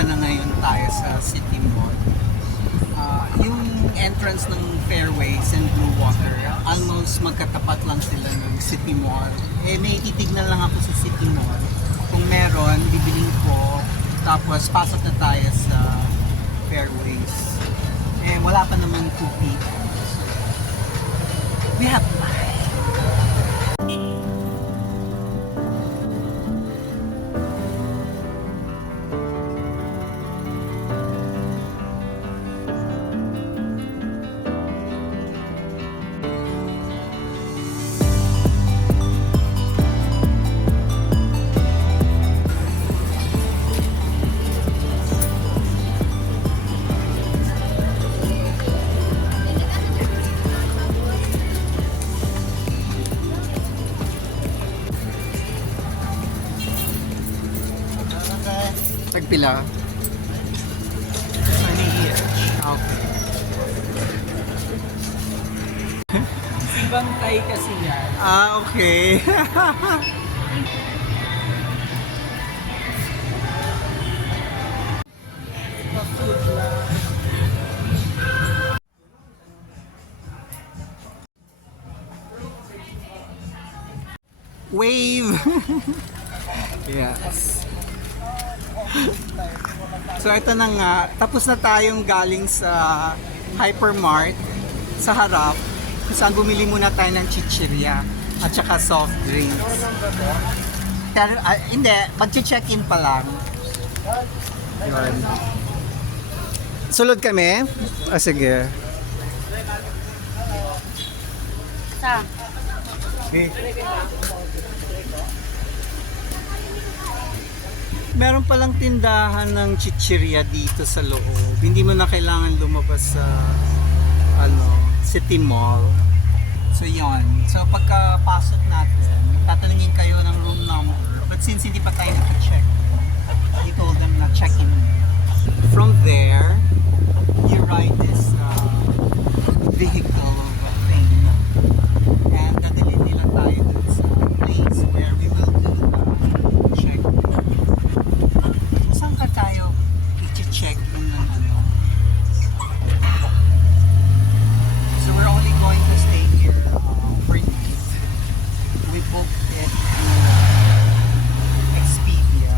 Nandito na ngayon tayo sa City Mall. Yung entrance ng Fairways and Blue Water, almost magkatapat lang sila ng City Mall. May titignan lang ako sa City Mall. Kung meron, bibiling ko. Tapos pasok na tayo sa Fairways. Wala pa naman 2 p.m. We have time. Tagpila? Sunny here. Okay. Si Bangkay kasi yan. Okay. Pa-food lang. Wave! Yes. So ito na nga, tapos na tayong galing sa Hypermart sa harap kung saan bumili muna tayo ng chichirya at saka soft drinks. Pero, hindi, mag-check-in pa lang. Yun. Sulod kami? Sige. Sa? Meron palang tindahan ng chichirya dito sa loob. Hindi mo na kailangan lumabas sa City Mall. So yon. So pagkapasok natin, tatanungin kayo ng room number. But since hindi pa tayo naka-check, I told them na check-in. From there, you ride this vehicle thing. And dadalhin nila tayo dun sa place where we will do the check. Saan ka tayo i-check in ng ano? So we're only going to stay here overnight. We booked it in Expedia.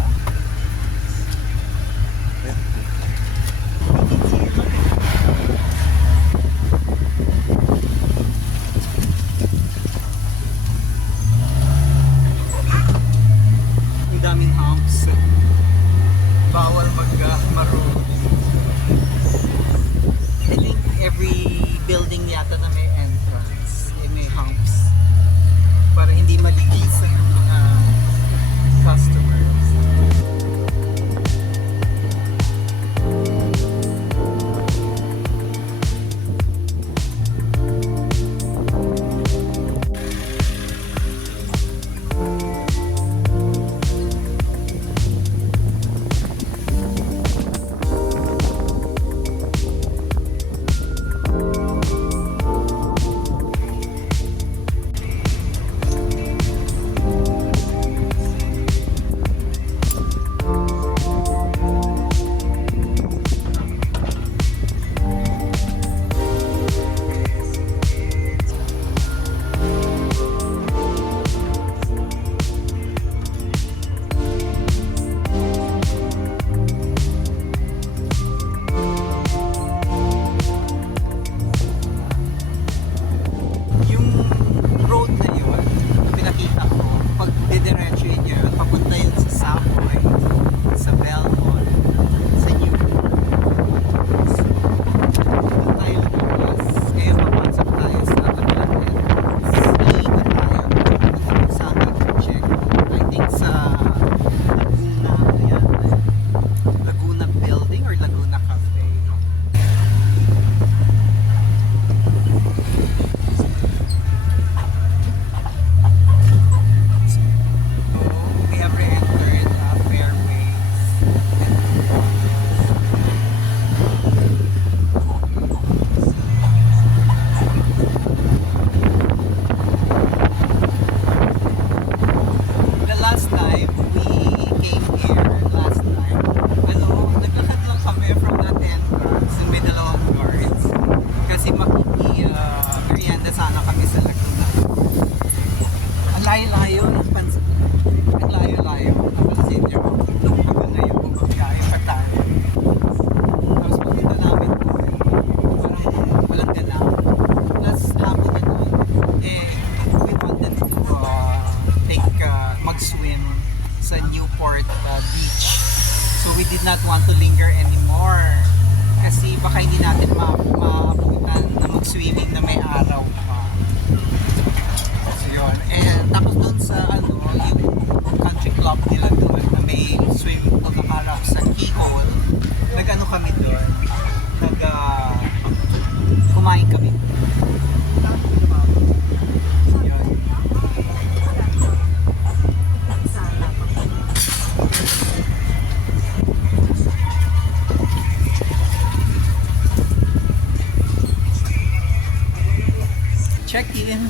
Check in.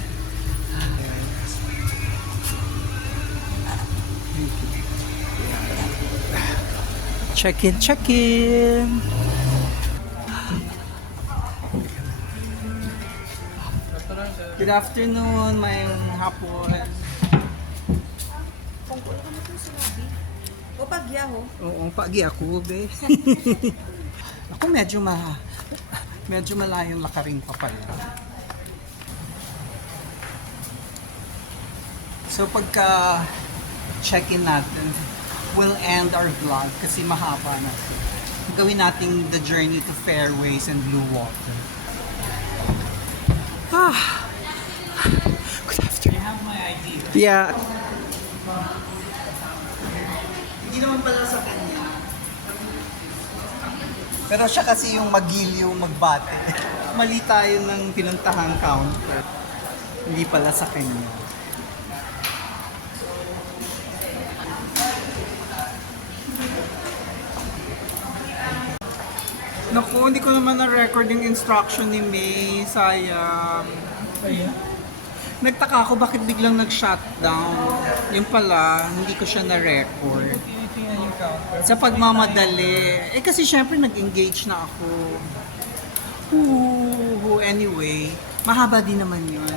Check in, check in. Good afternoon, mayong hapon. O pagya ho. Oo, pagi ako, be. Ako medyo malayong lakarin pa pala. So pagka check-in natin, we'll end our vlog kasi mahaba na. Gawin natin the journey to Fairways and Blue Water. Good afternoon. I have my idea. Yeah. Hindi naman pala sa kanya. Pero siya kasi yung magiliw, magbate. Mali tayo ng pinuntahang counter. Hindi pala sa kanya. Naku, hindi ko naman na-record yung instruction ni May. Sayang. Ayan. Nagtaka ako bakit biglang nag-shutdown. Yung pala, hindi ko siya na-record. Tinitingnan yung counter. Sa pagmamadali. Kasi syempre nag-engage na ako. Anyway, mahaba din naman yun.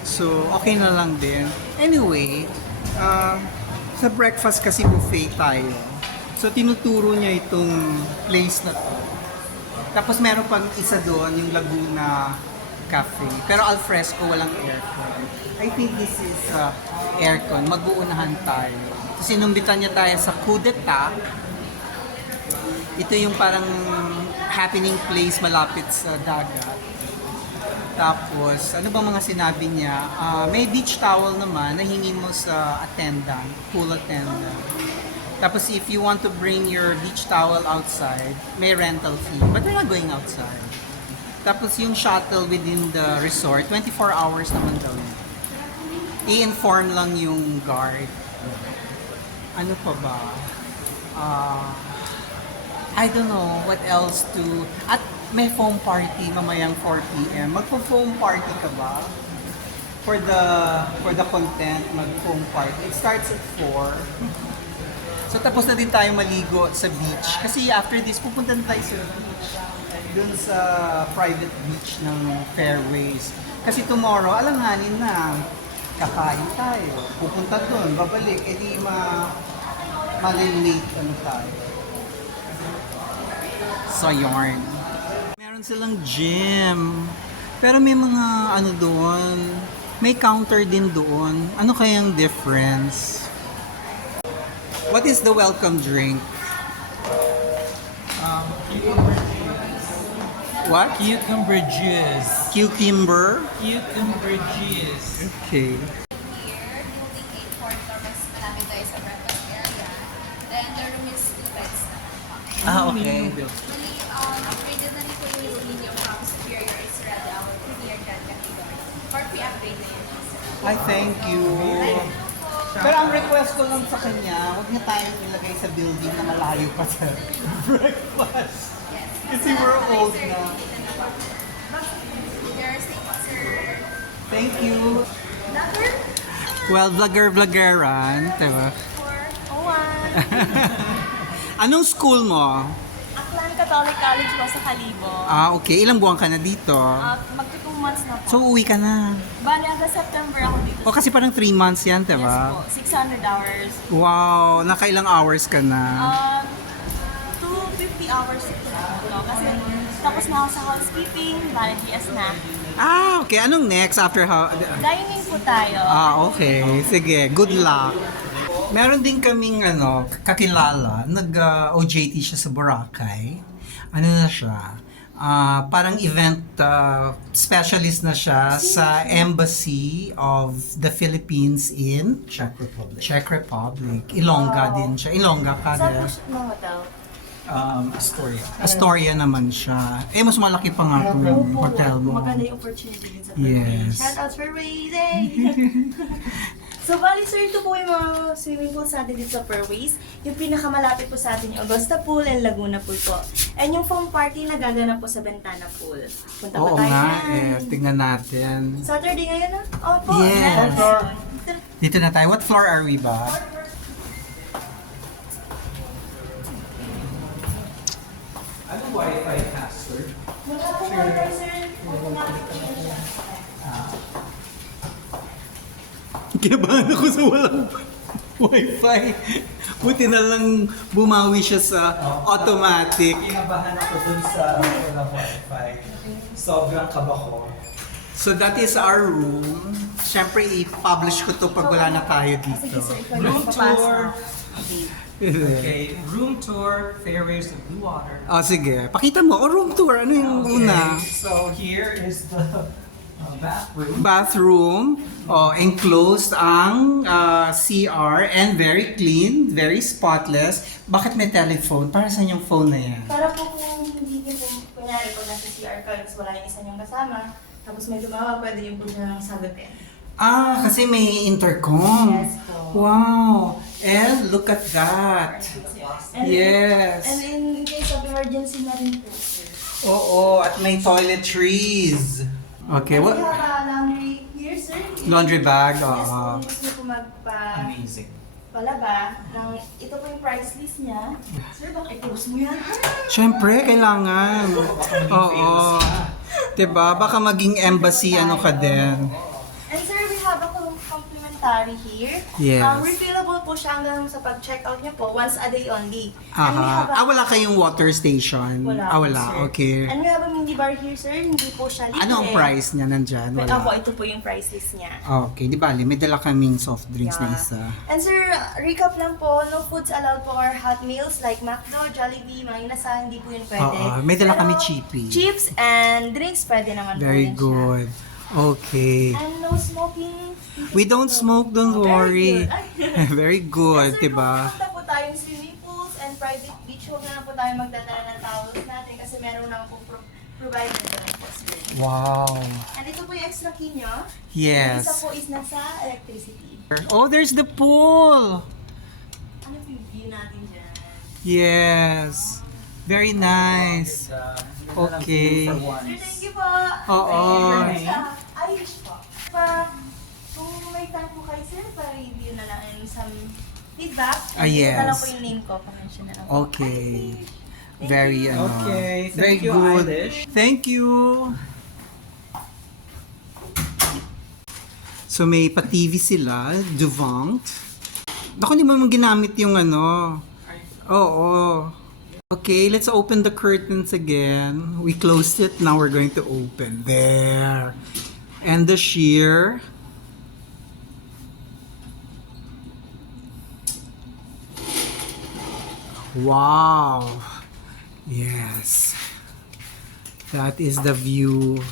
So, okay na lang din. Anyway, sa breakfast kasi buffet tayo. So, tinuturo niya itong place na to. Tapos meron pang isa doon, yung Laguna Cafe. Pero al fresco, walang aircon. I think this is aircon. Mag-uunahan tayo. Kasi inumbitan niya tayo sa Coup d'etat. Ito yung parang happening place malapit sa dagat. Tapos, ano ba mga sinabi niya? May beach towel naman na hingin mo sa attendant, pool attendant. Tapos if you want to bring your beach towel outside, may rental fee. But we're not going outside. Tapos yung shuttle within the resort, 24 hours naman daw yun. I-inform lang yung guard. Ano pa ba? I don't know what else to... At may foam party mamayang 4 p.m. Magpo-foam party ka ba? For the content, mag-foam party. It starts at 4. So tapos na din tayo maligo sa beach. Kasi after this, pupunta na tayo sa beach. Dun sa private beach ng Fairways. Kasi tomorrow, alanganin na. Kakain tayo. Pupunta dun, babalik. E di ma-late ano tayo. So yarn. Meron silang gym. Pero may mga ano doon. May counter din doon. Ano kayang difference? What is the welcome drink? Cucumber juice. What? Cucumber juice. Cucumber? Cucumber juice. Okay. Here, building 8 fourth floor, mas malapit tayo sa breakfast area. Then the room is 2 beds naman po. Okay. Actually, upgraded na rin po yung room ninyo from superior. It's already our premier grand category. For pre-upgrade na yun. I thank you. Pero ang request ko lang sa kanya, huwag niya tayong ilagay sa building na malayo pa sa breakfast. Kasi we're old na. There's the sir. Thank you. Another Well, vlogger-vloggeran, diba? for Owan. Anong school mo? Aklan Catholic College po sa Kalibo. Okay. Ilang buwan ka na dito? Magto 2 months na po. So, uwi ka na. Bali, hanggang September ako dito. O, kasi parang 3 months yan, Yes diba? po, 600 hours. Wow, nakailang hours ka na? 250 hours no? Kasi tapos na ako sa housekeeping, bali DS na. Okay. Anong next after how... Dining po tayo. Okay. Sige, good luck. Meron din kaming kakilala, nag-OJT siya sa Boracay. Ano na siya? Parang event specialist na siya sa Embassy of the Philippines in Czech Republic. Ilongga din siya. Ilongga ka Saan din. po siya ng hotel? Astoria naman siya. Mas malaki pa nga itong hotel mo. Maganda yung opportunity din sa Yes. Shout out for Raze! So, bali sir, ito po yung mga swimming pool sa atin dito sa Fairways. Yung pinakamalapit po sa atin yung Augusta Pool and Laguna Pool po. And yung foam party na gaganap po sa Bentana Pool. Punta Oo pa tayo nga, yan. tignan natin. Saturday ngayon na? Opo. Yes. Yes. Dito na tayo. What floor are we ba? Ano Wi-Fi password? Wala po water, sir. Automatic po yan siya. Kinabahan ako sa walang wifi. Buti na lang bumawi siya sa automatic. Kinabahan ako dun sa walang Wi-Fi. Sobrang kaba ko. So that is our room. Siyempre, i-publish ko to pag wala na tayo Sige, dito. sir. Ikaw Room yung papasok. tour. Okay. Okay, room tour, Fairways of Blue Water. Oh, sige. Pakita mo. O, room tour. Ano yung una? So here is the bathroom. Bathroom. Oh, enclosed ang CR and very clean, very spotless. Bakit may telephone? Para saan yung phone na yan? Para po kung hindi niyo po, kunyari pag nasa CR cards, wala yung isa niyong kasama, tapos may lumawa, pwede yung po niya sagutin. Ah, kasi may intercom. Yes po. Wow. And look at that. And Yes. And in case of emergency na rin po, sir. Oo, at may toiletries. Okay, We what? have a laundry here, sir. Laundry bag, Yes, oo. kung gusto niyo po Amazing. palaba, ito po yung price list niya. Sir, bakit close mo yan? Siyempre, kailangan. Oo. Diba? Baka maging embassy ano ka din. And sir, we have a complimentary here. Yes. Refillable po siya hanggang sa pag-checkout niyo po, once a day only. And we have Aha. Ah, wala kayong water station? Wala, Ah, wala. sir. Okay. And we have a mini bar here, sir. Hindi po siya libre. Ano ang price niya nandyan? But opo, Wala. ito po yung price list niya. Okay, di bali. May dala kaming soft drinks na Yeah. isa. And sir, recap lang po, no foods allowed po or hot meals like McDo, Jollibee, mga inasa, hindi po yun pwede. Oo, may dala Pero kami chippy. Chips and drinks pwede naman Very po yun good. Okay. siya. And no smoking. We don't smoke, don't worry. Very good, Sir, diba? kung pumunta po tayong swimming pools and private beach, huwag na lang po tayo magdadala ng towels natin kasi meron na po provider doon po sir. Wow. And ito po yung extra key nyo. Yes. Isa po is nasa electricity. Oh, there's the pool. Ano po yung view natin dyan? Yes. Very nice. Okay. Sir, thank you po. Oo. Thank you very much. Irish po. Kung may time po kayo sir, pa-review na lang and some feedback. Ah, yes. Ito na lang po yung name ko. Pa-mention na lang po. Okay. Thank Very, you. ano. Okay, Very thank you, good. Eilish. Thank you. So may pa-TV sila, Duvant. Naku, di mo naman ginamit yung ano. Oo. Okay, let's open the curtains again. We closed it, now we're going to open. There. And the sheer. Wow. Yes. That is the view.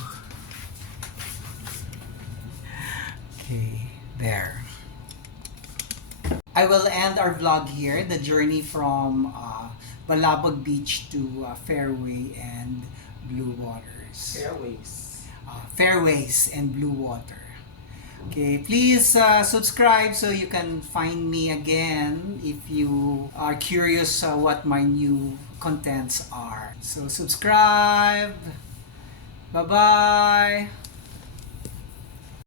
Okay, there. I will end our vlog here, the journey from Balabag Beach to Fairway and Blue Waters. Fairways. Fairways and Blue Water. Okay, please subscribe so you can find me again if you are curious what my new contents are. So subscribe. Bye-bye.